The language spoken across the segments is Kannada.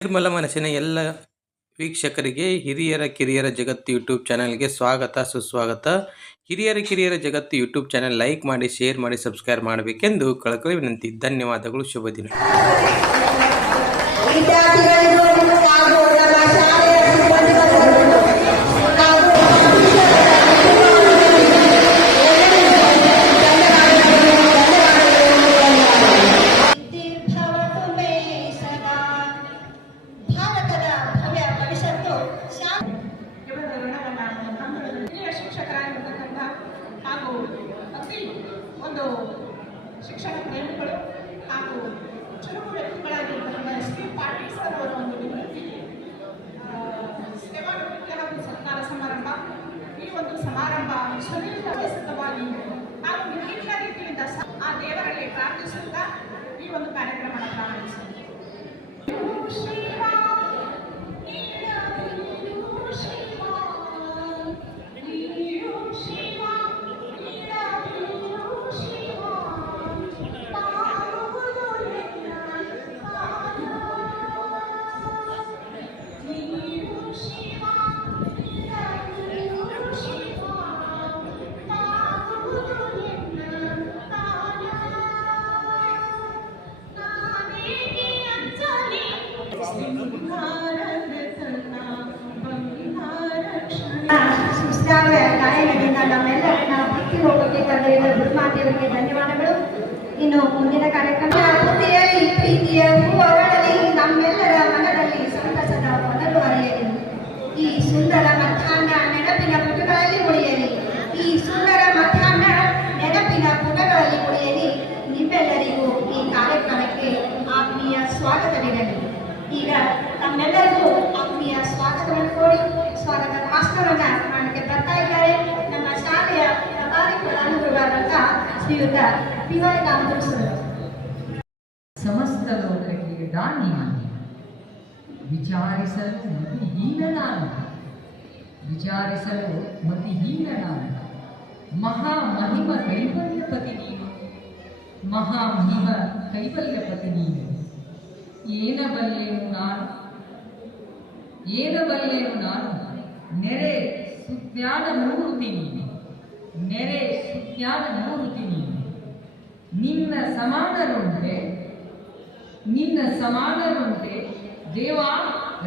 ನಿರ್ಮಲ ಮನಸ್ಸಿನ ಎಲ್ಲ ವೀಕ್ಷಕರಿಗೆ ಹಿರಿಯರ ಕಿರಿಯರ ಜಗತ್ತು ಯೂಟ್ಯೂಬ್ ಚಾನಲ್ಗೆ ಸ್ವಾಗತ ಸುಸ್ವಾಗತ. ಹಿರಿಯರ ಕಿರಿಯರ ಜಗತ್ತು ಯೂಟ್ಯೂಬ್ ಚಾನಲ್ ಲೈಕ್ ಮಾಡಿ, ಶೇರ್ ಮಾಡಿ, ಸಬ್ಸ್ಕ್ರೈಬ್ ಮಾಡಬೇಕೆಂದು ಕಳಕಳಿ ವಿನಂತಿ. ಧನ್ಯವಾದಗಳು. ಶುಭ ದಿನ. ಒಂದು ಶಿಕ್ಷಣ ಪ್ರೇಮಿಗಳು ಹಾಗೂ ಚುರುಕು ವ್ಯಕ್ತಿಗಳಾಗಿರ್ತಕ್ಕಂಥ ಎಸ್ ಪಿ ಪಾಟೀಲ್ ಸರ್ ಅವರ ಒಂದು ನಿವೃತ್ತಿ ಸೇವಾ ಹಾಗೂ ಸತ್ಕಾರ ಸಮಾರಂಭ. ಈ ಒಂದು ಸಮಾರಂಭ ಸುನಿಯೋಜಿತವಾಗಿ ಹಾಗೂ ವಿಭಿನ್ನ ರೀತಿಯಿಂದ ಆ ದೇವರಲ್ಲಿ ಪ್ರಾರ್ಥಿಸುತ್ತಾ ಈ ಒಂದು ಕಾರ್ಯಕ್ರಮ ಪ್ರಾರಂಭಿಸಿದೆ. ಗಾಯನದಿಂದ ನಮ್ಮೆಲ್ಲರನ್ನ ಭಕ್ತಿ ಹೋಗಕ್ಕೆ ಕರೆದೊಯ್ದ ಗುರುಮಾತೆಯವರಿಗೆ ಧನ್ಯವಾದಗಳು. ಇನ್ನು ಮುಂದಿನ ಕಾರ್ಯಕ್ರಮ ಪುತ್ರಿಯರಿ ಪ್ರೀತಿಯ ಹೂವರಳಲಿ ನಮ್ಮೆಲ್ಲರ ಮನದಲ್ಲಿ ಸಂತಸದ ಮೊದಲು ಹರಿಯಲಿ. ಈ ಸುಂದರ ಮಧ್ಯಾಹ್ನ ನೆನಪಿನ ಪುಟಗಳಲ್ಲಿ ಉಳಿಯಲಿ. ಈ ಸುಂದರ ಮಧ್ಯಾಹ್ನ ನೆನಪಿನ ಪುಟಗಳಲ್ಲಿ ಉಳಿಯಲಿ. ನಿಮ್ಮೆಲ್ಲರಿಗೂ ಈ ಕಾರ್ಯಕ್ರಮಕ್ಕೆ ಆತ್ಮೀಯ ಸ್ವಾಗತವಿರಲಿ. ಈಗ ನಮ್ಮೆಲ್ಲರಿಗೂ ಆತ್ಮೀಯ ಸ್ವಾಗತವನ್ನು ಕೋರಿ ಸ್ವಾಗತದ ಭಾಷಣವನ್ನ ಮಾಡಕ್ಕೆ ಬರ್ತಾ ಇದ್ದಾರೆ ನಮ್ಮ ಶಾಲೆಯ ಪ್ರಭಾರಿ ಪ್ರಧಾನಗುರುವಾದಂಥ ಶ್ರೀಯುತ ಪಿ.ವೈ. ದಾಮೋದರ ಸರ್. ಸಮಸ್ತ ಲೋಕಕ್ಕೆ ದಾನಿ ವಿಚಾರಿಸಲು ಮತಿಹೀನ ನಾನು, ವಿಚಾರಿಸಲು ಮತಿಹೀನ ನಾನು. ಮಹಾಮಹಿಮ ಕೈವಲ್ಯಪತಿ ನೀನು, ಮಹಾಮಹಿಮ ಕೈವಲ್ಯಪತಿ ನೀನು. ಏನಬಲ್ಲೆನು ನಾನು, ಏನಬಲ್ಲೆನು ನಾನು. ನೆರೆ ಸುಜ್ಞಾನ ಮೂರ್ತಿ ನೀನು, ನೆರೆ ಸುಜ್ಞಾನ ಮೂರ್ತಿ ನೀನು. ನಿನ್ನ ಸಮಾನರುಂಟೆ, ನಿನ್ನ ಸಮಾನರುಂಟೆ. ದೇವ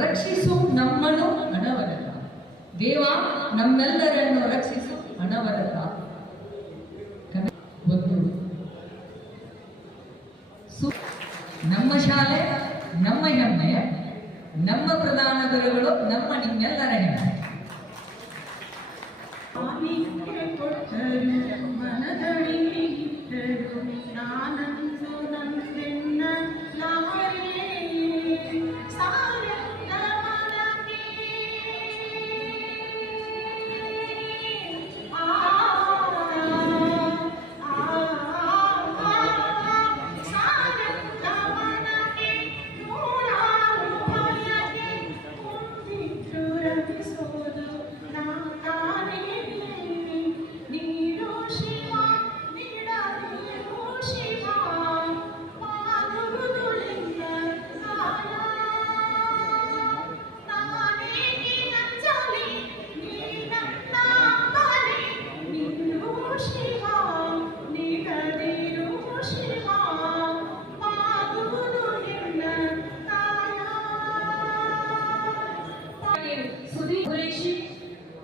ರಕ್ಷಿಸು ನಮ್ಮನ್ನು ಅನವರತ, ದೇವ ನಮ್ಮೆಲ್ಲರನ್ನು ರಕ್ಷಿಸು ಅನವರತ. ಒಂದು ನಮ್ಮ ಶಾಲೆ ನಮ್ಮ ಹೆಮ್ಮೆ, ನಮ್ಮ ಪ್ರಧಾನ ಗುರುಗಳು ನಮ್ಮ ನಿಮ್ಮೆಲ್ಲರ ಹೆಮ್ಮೆ.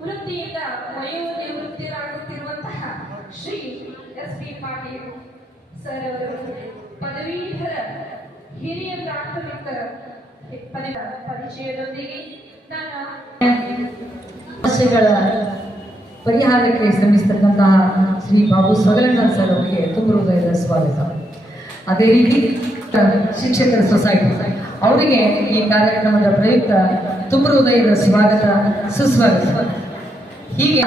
ವೃತ್ತಿಯಿಂದ ವಯೋನಿವೃತ್ತರಾಗುತ್ತಿರುವಂತಹ Shri S P Patil sir ಅವರು ಪದವೀಧರ ಹಿರಿಯ ಪ್ರಾಥಮಿಕ ಪರಿಚಯದೊಂದಿಗೆ ನಾನು ಸಮಸ್ಯೆಗಳ ಪರಿಹಾರಕ್ಕೆ ಶ್ರಮಿಸತಕ್ಕಂತಹ ಶ್ರೀ ಬಾಬು ಸೊಗಲಣ್ಣ ಸರ್ ಅವರಿಗೆ ತುಂಬ ಹೃದಯದ ಸ್ವಾಗತ. ಅದೇ ರೀತಿ ಶಿಕ್ಷಕರ ಸೊಸೈಟಿ ಅವರಿಗೆ ಈ ಕಾರ್ಯಕ್ರಮದ ಪ್ರಯುಕ್ತ ತುಂಬ ಹೃದಯದ ಸ್ವಾಗತ ಸುಸ್ವಾಗತ. ಹೀಗೆ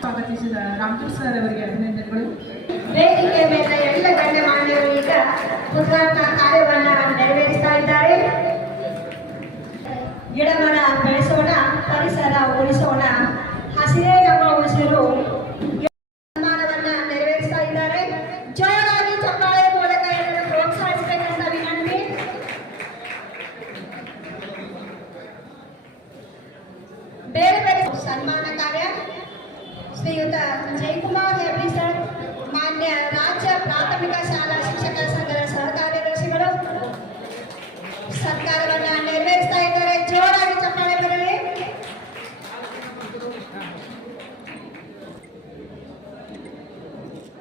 ಸ್ವಾಗತಿಸಿದ ರಾಮಚೂರ್ ಸರ್ ಅವರಿಗೆ ಅಭಿನಂದನೆಗಳು. ವೇದಿಕೆ ಮೇಲೆ ಎಲ್ಲ ಗಣ್ಯಮಾನ್ಯರು ಈಗ ಉದ್ಘಾಟನಾ ಕಾರ್ಯವನ್ನು ನೆರವೇರಿಸ್ತಾ ಇದ್ದಾರೆ. ಗಿಡಮರ ಬೆಳೆಸೋಣ, ಪರಿಸರ ಉಳಿಸೋಣ, ಹಸಿರೇ ನಮ್ಮ ಉಸಿರು ಸನ್ಮಾನವನ್ನ ನೆರವೇರಿಸ್ತಾ ಇದ್ದಾರೆ. ಜೋರಾಗಿ ಚಪ್ಪಾಳೆ ಮೂಲಕ ಎಲ್ಲರೂ ಪ್ರೋತ್ಸಾಹಿಸಬೇಕಂತ ವಿನಂತಿ. ಸನ್ಮಾನ ಕಾರ್ಯ ಶ್ರೀಯುತ ಜಯಕುಮಾರ್ ಹೆಬ್ರಿ ಸರ್, ಮಾನ್ಯ ರಾಜ್ಯ ಪ್ರಾಥಮಿಕ ಶಾಲಾ ಶಿಕ್ಷಕರ ಸಂಘದ ಸಹಕಾರ್ಯದರ್ಶಿಗಳು ಸತ್ಕಾರವನ್ನು ನೆರವೇರಿಸ್ತಾ ಇದ್ದಾರೆ. ಜೋರಾಗಿ ಚಪ್ಪಾಳೆ ಬರಲಿ.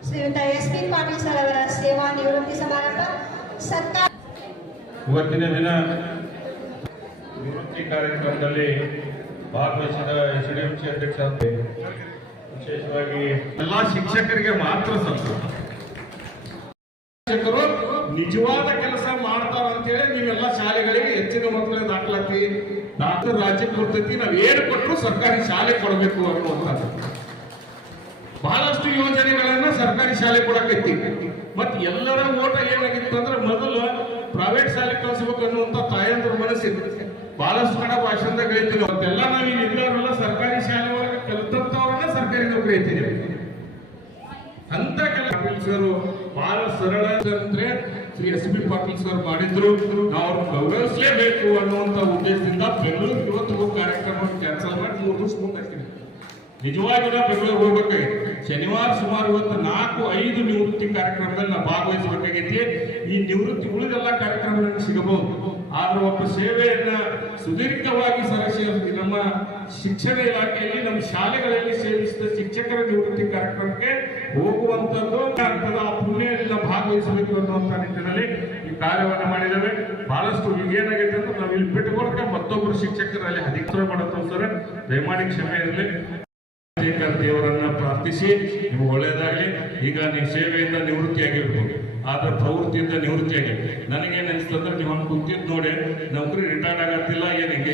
ಶ್ರೀಯುತ SP ಪಾಟೀಲ್ ಸರ್ ಅವರ ಸೇವಾ ನಿವೃತ್ತಿ ಸಮಾರಂಭ ಸತ್ಕಾರ. ಇವತ್ತಿನ ದಿನ ನಿವೃತ್ತಿ ಕಾರ್ಯಕ್ರಮದಲ್ಲಿ ಭಾಗವಹಿಸಿದ SDMC ಅಧ್ಯಕ್ಷ ವಿಶೇಷವಾಗಿ ಎಲ್ಲ ಶಿಕ್ಷಕರಿಗೆ ಮಾತ್ರ ಸ್ವಲ್ಪ ಶಿಕ್ಷಕರು ನಿಜವಾದ ಕೆಲಸ ಮಾಡ್ತಾರ ಅಂತೇಳಿ ನೀವೆಲ್ಲ ಶಾಲೆಗಳಿಗೆ ಹೆಚ್ಚಿನ ಮಕ್ಕಳ ದಾಖಲಾತಿ ರಾಜ್ಯ ಕೊಡ್ತೈತಿ. ನಾವು ಏನು ಕೊಟ್ಟರು ಸರ್ಕಾರಿ ಶಾಲೆ ಕೊಡಬೇಕು ಅನ್ನುವಂಥದ್ದು ಬಹಳಷ್ಟು ಯೋಜನೆಗಳನ್ನ ಸರ್ಕಾರಿ ಶಾಲೆ ಕೊಡಕೈತಿ. ಮತ್ತೆ ಎಲ್ಲರ ಓಟ ಏನಾಗಿತ್ತು ಅಂದ್ರೆ ಮೊದಲು ಪ್ರೈವೇಟ್ ಶಾಲೆ ಕಳಿಸ್ಬೇಕು ಅನ್ನುವಂತ ತಾಯಂದ್ರ ಮನಸ್ಸಿದೆ. ಬಹಳಷ್ಟು ಕಡೆ ಭಾಷಣದಾಗ ಹೇಳ್ತೀವಿ, ಮತ್ತೆಲ್ಲ ನಾವು ಇದ್ದಾರಲ್ಲ ಸರ್ಕಾರಿ ಶಾಲೆ ಒಳಗೆ ಕಲ್ತವ್ರನ್ನ ಸರ್ಕಾರಿ ನೌಕರಿ ಐತಿದೆ ಅಂತ ಸರ್ ಬಹಳ ಸರಳ ಅಂದ್ರೆ ಶ್ರೀ SP ಪಾಟೀಲ್ ಸರ್ ಮಾಡಿದ್ರು. ನಾವು ಅವ್ರನ್ನ ಗೌರವಿಸಲೇಬೇಕು ಅನ್ನುವಂತ ಉದ್ದೇಶದಿಂದ ಬೆಂಗಳೂರು ಇವತ್ತು ಕಾರ್ಯಕ್ರಮ ಕ್ಯಾನ್ಸಲ್ ಮಾಡಿ 3 ದಿವಸ ಮುಂದೆ ಹಾಕಿದ್ವಿ. ನಿಜವಾಗಿಯೂ ನಾವು ಬೆಂಗಳೂರು ಹೋಗ್ಬೇಕಾಗಿತ್ತು. ಶನಿವಾರ ಸುಮಾರು ಇವತ್ತು 4-5 ನಿವೃತ್ತಿ ಕಾರ್ಯಕ್ರಮದಲ್ಲಿ ನಾವು ಭಾಗವಹಿಸಬೇಕಾಗೈತಿ. ಈ ನಿವೃತ್ತಿ ಉಳಿದೆಲ್ಲ ಕಾರ್ಯಕ್ರಮಗಳನ್ನು ಸಿಗಬಹುದು. ಆದ್ರೆ ಒಬ್ಬ ಸೇವೆಯನ್ನ ಸುದೀರ್ಘವಾಗಿ ಸರಸಿ ನಮ್ಮ ಶಿಕ್ಷಣ ಇಲಾಖೆಯಲ್ಲಿ ನಮ್ಮ ಶಾಲೆಗಳಲ್ಲಿ ಸೇವಿಸಿದ ಶಿಕ್ಷಕರ ನಿವೃತ್ತಿ ಕಾರ್ಯಕ್ರಮಕ್ಕೆ ಹೋಗುವಂತದ್ದು ಆ ಪುಣ್ಯದಿಂದ ಭಾಗವಹಿಸಬೇಕು ಅನ್ನುವಂತ ನಿಟ್ಟಿನಲ್ಲಿ ಈ ಕಾರ್ಯವನ್ನು ಮಾಡಿದ್ದೇವೆ. ಬಹಳಷ್ಟು ಈಗ ಏನಾಗೈತೆ ಅಂದ್ರೆ ನಾವು ಇಲ್ಲಿ ಬಿಟ್ಟುಕೊಡಕ್ಕೆ ಮತ್ತೊಬ್ಬರು ಶಿಕ್ಷಕರಲ್ಲಿ ಅಧಿಕಾರ ಮಾಡುತ್ತ ಸರ್ ದಯಮಾಡಿ ಕ್ಷಮೆ ಇರಲಿ. ದೇವರನ್ನ ಪ್ರಾರ್ಥಿಸಿ ನಿಮ್ಗೆ ಒಳ್ಳೇದಾಗಲಿ. ಈಗ ನೀವು ಸೇವೆಯಿಂದ ನಿವೃತ್ತಿ ಆಗಿರ್ಬೋದು, ಆದ್ರೆ ಪ್ರವೃತ್ತಿಯಿಂದ ನಿವೃತ್ತಿ ಆಗಿರ್ಬೋದು. ನನಗೇನು ಅನಿಸ್ತಂದ್ರೆ ನೀವು ಹಂಗೆ ಕುಂತಿದ್ದು ನೋಡಿ ನೌಕರಿ ರಿಟೈರ್ಡ್ ಆಗತ್ತಿಲ್ಲ, ಏನಕ್ಕೆ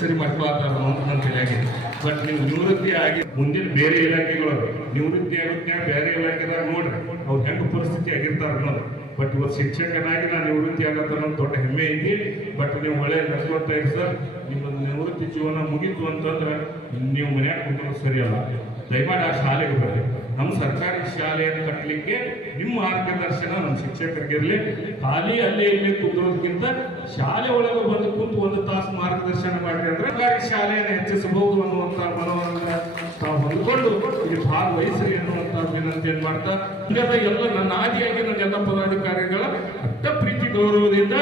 ಸರಿ ಮಾಡ್ಕೊಳ್ತಾರ ನನ್ನ ತಲೆಯಾಗಿ. ಬಟ್ ನೀವು ನಿವೃತ್ತಿ ಆಗಿ ಮುಂದಿನ ಬೇರೆ ಇಲಾಖೆಗಳು ನಿವೃತ್ತಿ ಆಗುತ್ತೆ ಬೇರೆ ಇಲಾಖೆದಾಗ ನೋಡ್ರಿ ಅವ್ರು ಹೆಂಗೆ ಪರಿಸ್ಥಿತಿ ಆಗಿರ್ತಾರ ಅನ್ನೋದು. ಬಟ್ ಇವತ್ತು ಶಿಕ್ಷಕನಾಗಿ ನಾನು ನಿವೃತ್ತಿ ಆಗತ್ತ ಅನ್ನೋದು ದೊಡ್ಡ ಹೆಮ್ಮೆ ಐತಿ. ಬಟ್ ನೀವು ಒಳ್ಳೆ ನಡ್ಕೊಳ್ತಾ ಇರಿ ಸರ್. ನಿಮ್ಮ ನಿವೃತ್ತಿ ಜೀವನ ಮುಗೀತು ಅಂತಂದ್ರೆ ನೀವು ಮನ್ಯಾಗ ಕುಂತ್ಕೊಂಡು ಸರಿಯಲ್ಲ. ದಯಮಾಡಿ ಆ ಶಾಲೆಗೆ ಬರ್ರಿ. ನಮ್ಮ ಸರ್ಕಾರಿ ಶಾಲೆಯನ್ನು ಕಟ್ಟಲಿಕ್ಕೆ ನಿಮ್ಮ ಮಾರ್ಗದರ್ಶನ ನಮ್ಮ ಶಿಕ್ಷಕರಿಗಿರಲಿ. ಖಾಲಿ ಅಲ್ಲೇ ಇಲ್ಲೇ ಕುಂದ್ರೋದಕ್ಕಿಂತ ಶಾಲೆ ಒಳಗೆ ಬಂದು ಕುಂತು 1 ತಾಸು ಮಾರ್ಗದರ್ಶನ ಮಾಡಿದ್ರೆ ಅಂದ್ರೆ ಸರ್ಕಾರಿ ಶಾಲೆಯನ್ನು ಹೆಚ್ಚಿಸಬಹುದು ಅನ್ನುವಂಥ ಮನೋರನ್ನ ತಾವು ಹೊಂದ್ಕೊಂಡು ಇಲ್ಲಿ ಭಾಗವಹಿಸಲಿ ಅನ್ನುವಂಥ ವಿನಂತಿಯನ್ನು ಮಾಡ್ತಾ ಎಲ್ಲ ನನ್ನ ಆದಿಯಾಗಿ ನನ್ನ ಎಲ್ಲ ಪದಾಧಿಕಾರಿಗಳ ಅಟ್ಟ ಪ್ರೀತಿ ಗೌರವದಿಂದ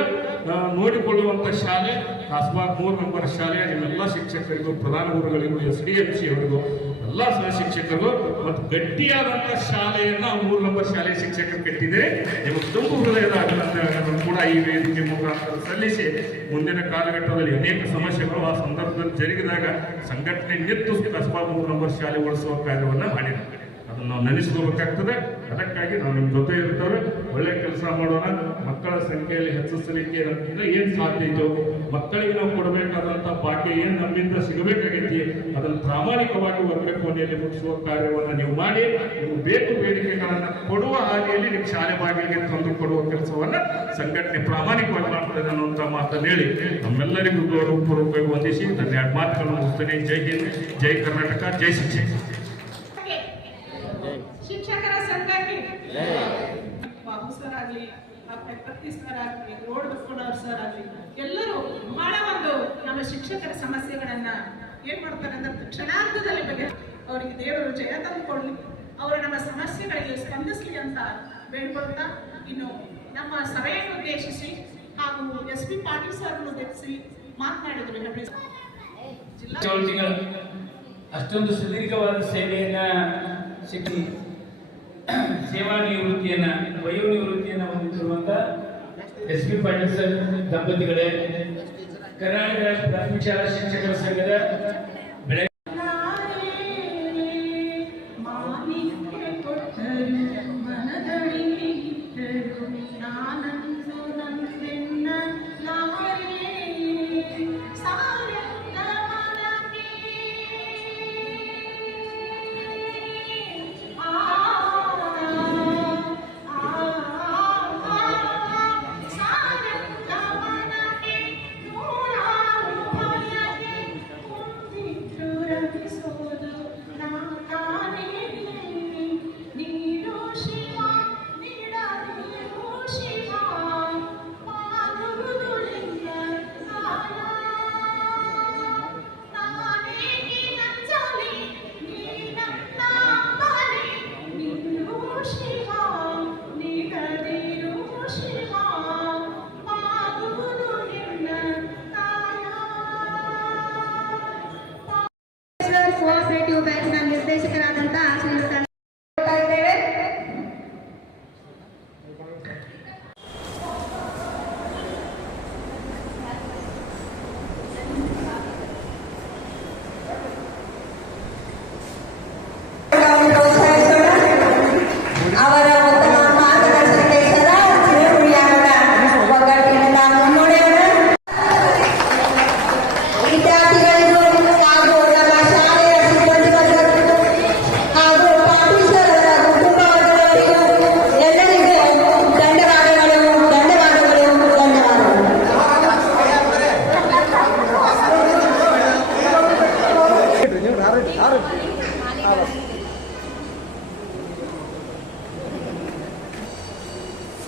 ನೋಡಿಕೊಳ್ಳುವಂಥ ಶಾಲೆ ಕಾಸ್ಬಾಗ್ 3 ನಂಬರ್ ಶಾಲೆ. ನಿಮ್ಮೆಲ್ಲ ಶಿಕ್ಷಕರಿಗೂ, ಪ್ರಧಾನ ಗುರುಗಳಿಗೂ, SDMC ಅವರಿಗೂ, ಎಲ್ಲ ಸಹ ಶಿಕ್ಷಕರು ಮತ್ತು ಗಟ್ಟಿಯಾದಂಥ ಶಾಲೆಯನ್ನ 3 ನಂಬರ್ ಶಾಲೆ ಶಿಕ್ಷಕರು ಕಟ್ಟಿದೆ. ನಿಮಗೆ ತುಂಬು ಹೃದಯದ ಅಭಿನಂದನೆಗಳನ್ನು ಕೂಡ ಈ ವೇದಿಕೆ ಮುಖಾಂತರ ಸಲ್ಲಿಸಿ ಮುಂದಿನ ಕಾಲಘಟ್ಟದಲ್ಲಿ ಅನೇಕ ಸಮಸ್ಯೆಗಳು ಆ ಸಂದರ್ಭದಲ್ಲಿ ಜರುಗಿದಾಗ ಸಂಘಟನೆ ನಿಂತು ಕಸ್ಬಾಗ್ 3 ನಂಬರ್ ಶಾಲೆ ಉಳಿಸುವ ಕಾರ್ಯವನ್ನು ಮಾಡಿದ್ದಾರೆ. ಅದನ್ನು ನಾವು ನೆನೆಸ್ಕೋಬೇಕಾಗ್ತದೆ. ಅದಕ್ಕಾಗಿ ನಾವು ನಿಮ್ಮ ಜೊತೆ ಇರ್ತೇವೆ. ಒಳ್ಳೆ ಕೆಲಸ ಮಾಡೋಣ. ಮಕ್ಕಳ ಸಂಖ್ಯೆಯಲ್ಲಿ ಹೆಚ್ಚಿಸಲಿಕ್ಕೆ ನಮ್ಮಿಂದ ಏನು ಸಾಧ್ಯ ಇದೆಯೋ, ಮಕ್ಕಳಿಗೆ ನಾವು ಕೊಡಬೇಕಾದಂಥ ಭಾಗ್ಯ ಏನು ನಮ್ಮಿಂದ ಸಿಗಬೇಕಾಗೈತಿ ಅದನ್ನು ಪ್ರಾಮಾಣಿಕವಾಗಿ ಒಗ್ಗಟ್ಟುವಣಿಯಲ್ಲಿ ಮುಗಿಸುವ ಕಾರ್ಯವನ್ನು ನೀವು ಮಾಡಿ ನೀವು ಬೇಕು ಬೇಡಿಕೆಗಳನ್ನು ಕೊಡುವ ಹಾದಿಯಲ್ಲಿ ನಿಮ್ಮ ಶಾಲೆ ಬಾಗಿಲಿಗೆ ತಂದು ಕೊಡುವ ಕೆಲಸವನ್ನು ಸಂಘಟನೆ ಪ್ರಾಮಾಣಿಕವಾಗಿ ಮಾಡ್ತದೆ ಅನ್ನುವಂಥ ಮಾತನ್ನು ಹೇಳಿ ನಮ್ಮೆಲ್ಲರಿಗೂ ಗೌರವಪೂರ್ವಕವಾಗಿ ವಂದಿಸಿ ನನ್ನ 2 ಮಾತುಗಳನ್ನು ಮುಗಿಸ್ತೇನೆ. ಜೈ ಹಿಂದ್, ಜೈ ಕರ್ನಾಟಕ, ಜೈ ಶಿಕ್ಷಕ. ಶಿಕ್ಷಕರ ಸಂಘಕ್ಕೆ ಬಾಬು ಸರ್ ಆಗಲಿ, ಪ್ರತಿ ಸರ್ ಆಗಲಿ, ರೋಡ್ ಕೊಡೋರ್ ಸರ್ ಆಗಲಿ, ಎಲ್ಲರೂ ಬಹಳ ಒಂದು ನಮ್ಮ ಶಿಕ್ಷಕರ ಸಮಸ್ಯೆಗಳನ್ನ ಏನ್ ಮಾಡ್ತಾರೆ ಅಂದ್ರೆ ಕ್ಷಣಾರ್ಧದಲ್ಲಿ ಬಗ್ಗೆ ಅವರಿಗೆ ದೇವರು ಜಯ ತಂದುಕೊಡ್ಲಿ, ಅವರು ನಮ್ಮ ಸಮಸ್ಯೆಗಳಿಗೆ ಸ್ಪಂದಿಸ್ಲಿ ಅಂತ ಬೇಡ್ಕೊಳ್ತಾ ಇನ್ನು ನಮ್ಮ ಸಭೆಯನ್ನು ಉದ್ದೇಶಿಸಿ ಹಾಗೂ SP ಪಾಟೀಲ್ ಸರ್ ಉದ್ದೇಶಿಸಿ ಮಾತನಾಡಿದ್ರು. ಜಿಲ್ಲಾ ಅಷ್ಟೊಂದು ಸುದೀರ್ಘವಾದ ಸೇವೆಯನ್ನ ಸಿಕ್ಕಿ ಸೇವಾ ನಿವೃತ್ತಿಯನ್ನ ವಯೋ ನಿವೃತ್ತಿಯನ್ನ ಹೊಂದಿರುವಂತ SP ಪಾಟೀಲ್ ಸರ್ ದಂಪತಿಗಳೇ, ಕರ್ನಾಟಕ ಪ್ರಾಥಮಿಕ ಶಾಲಾ ಶಿಕ್ಷಕರ ಸಂಘದ ಬೆಳೆ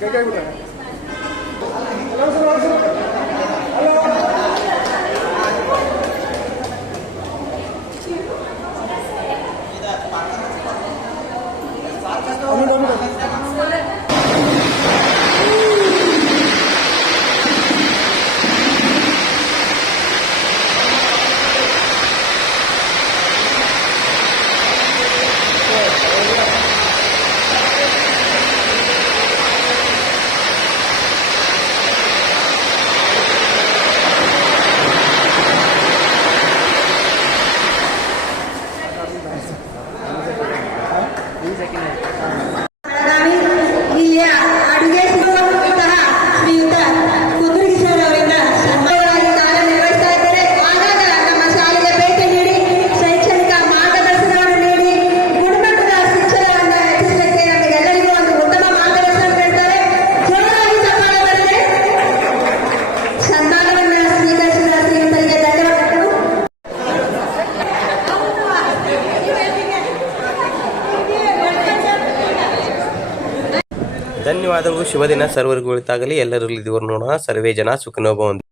ಬೆಳಗಾವಿ ಇಲ್ಲಿಯ ಅಡುಗೆ ಸಿಗುವಂತಹ ಶ್ರೀಯುತ ಕುದುರ್ಗಿ ಸರ್ ಅವರಿಂದ ಸನ್ಮಾನವಾಗಿ ಕಾರ್ಯನಿರ್ವಹಿಸ್ತಾ ಇದ್ದಾರೆ. ಆಗಾಗ ನಮ್ಮ ಶಾಲೆಗೆ ಭೇಟಿ ನೀಡಿ ಶೈಕ್ಷಣಿಕ ಮಾರ್ಗದರ್ಶನವನ್ನು ನೀಡಿ ಗುಣಮಟ್ಟದ ಶಿಕ್ಷಣವನ್ನು ಹೆಚ್ಚಿಸಲಿಕ್ಕೆ ನಮಗೆಲ್ಲರಿಗೂ ಒಂದು ಉತ್ತಮ ಮಾರ್ಗದರ್ಶನ ನೀಡುತ್ತಾರೆ. ಜೋರಾಗಿ ಚಪ್ಪಾಳೆ ಬರಲಿ. ಸನ್ಮಾನವನ್ನು ಸ್ವೀಕರಿಸಿದ ಶ್ರೀಯುತರಿಗೆ ಧನ್ಯವಾದಗಳು. ಧನ್ಯವಾದಗಳು. ಶುಭ ದಿನ ಸರ್ವರಿಗೂ ಒಳಿತಾಗಲಿ. ಎಲ್ಲರಲ್ಲಿ ನೋಡೋಣ. ಸರ್ವೇ ಜನ ಸುಖಿನೋ ಭವಂತು.